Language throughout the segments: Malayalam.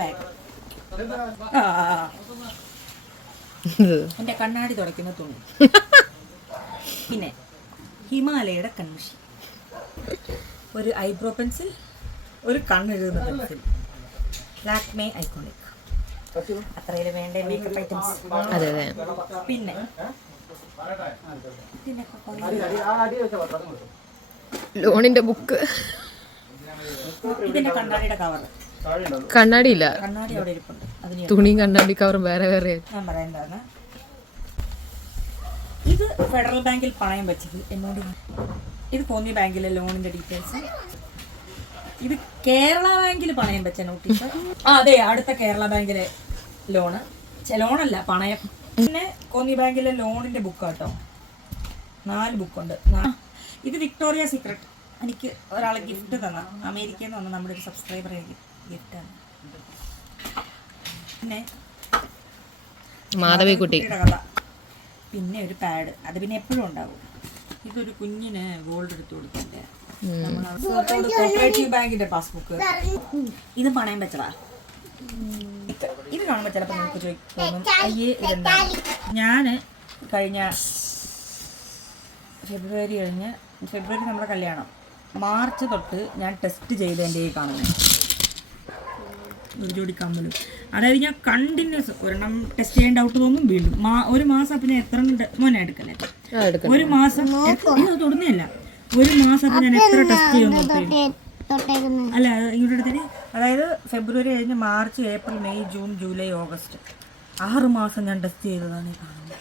ബാഗ് എന്റെ കണ്ണാടി തുടയ്ക്കുന്ന തുണി. പിന്നെ ഹിമാലയയുടെ കൺമഷി. ഒരു ഐബ്രോ പെൻസിൽ ഒരു കണ്ണെഴുതുന്ന പെൻസിൽ. ലാക്മേ ഐക്കോണിക് അത്രയിൽ വേണ്ട മേക്കപ്പ് ഐറ്റംസ് അതെ അതെ. പിന്നെ പിന്നെ ലോണിന്റെ ബുക്ക്. ഇതിന്റെ കണ്ണാടിയുടെ കവർ കണ്ണാടിയില്ല. കണ്ണാടി അവിടെ ഇരിപ്പുണ്ട്. അതിന് തുണിയും കണ്ണാടി കവറും വേറെ വേറെ. ഞാൻ പറയേണ്ടതാണ്. ഇത് ഫെഡറൽ ബാങ്കിൽ പണയം വെച്ചത് എന്നോട് ഇത് കോന്നി ബാങ്കിലെ ലോണിന്റെ ഡീറ്റെയിൽസ്. ഇത് കേരള ബാങ്കിൽ പണയം വെച്ച നോട്ടീസ്. ആ അതെ അടുത്ത കേരള ബാങ്കിലെ ലോണ്. ലോണല്ല പണയം. പിന്നെ കോന്നി ബാങ്കിലെ ലോണിന്റെ ബുക്ക് കേട്ടോ നാല് ബുക്കുണ്ട്. ഇത് വിക്ടോറിയ സീക്രട്ട്. എനിക്ക് ഒരാളെ ഗിഫ്റ്റ് തന്ന. അമേരിക്കയിൽ നിന്ന് വന്ന നമ്മുടെ ഒരു സബ്സ്ക്രൈബർ ഗിഫ്റ്റാണ് പിന്നെ മാധവിക്കുട്ടി കഥ. പിന്നെ ഒരു പാഡ്. അത് പിന്നെ എപ്പോഴും ഉണ്ടാവും. ഇതൊരു കുഞ്ഞിന് ഗോൾഡ് എടുത്തു കൊടുക്കണ്ടേ? കോപ്പറേറ്റീവ് ബാങ്കിന്റെ പാസ്ബുക്ക് ഇത് പണയം വെച്ചതാ. ഇത് കാണുമ്പോൾ ചിലപ്പോൾ നിങ്ങൾക്ക് ചോദിക്കും അയ്യേ ഇതെന്താ ഞാൻ കഴിഞ്ഞ ഫെബ്രുവരി കഴിഞ്ഞ് ഫെബ്രുവരി നമ്മുടെ കല്യാണം. മാർച്ച് തൊട്ട് ഞാൻ ടെസ്റ്റ് ചെയ്തതിന്റെ ഈ കാണുന്നത് ഒരു ജോഡി കമ്മലും അതായത് ഞാൻ കണ്ടിന്യൂസ് ഒരെണ്ണം ടെസ്റ്റ് ചെയ്യാൻ ഡൗട്ട് തോന്നും വീണ്ടും ഒരു മാസം പിന്നെ എത്ര മോനെ എടുക്കല്ലേ? എടുക്കണം ഒരു മാസം തൊടുന്നില്ല ഒരു മാസം അപ്പൊ ഞാൻ എത്ര ടെസ്റ്റ് ചെയ്യുന്നു അല്ല ഇവിടെ ഇങ്ങോട്ട് അതായത് ഫെബ്രുവരി കഴിഞ്ഞ് March April May June July August. ആറ് മാസം ഞാൻ ടെസ്റ്റ് ചെയ്തതാണ് ഈ കാണുന്നത്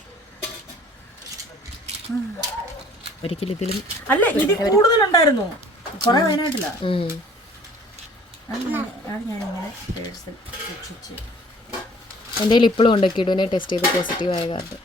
ഒരിക്കലും ഇതിലും അല്ല ഇതിൽ കൂടുതലുണ്ടായിരുന്നു. കുറെ വയനാട്ടില്ല ഉം. അത് ഇപ്പോഴും ഉണ്ട് ടെസ്റ്റ് ചെയ്ത് പോസിറ്റീവ് ആയ കാർഡ്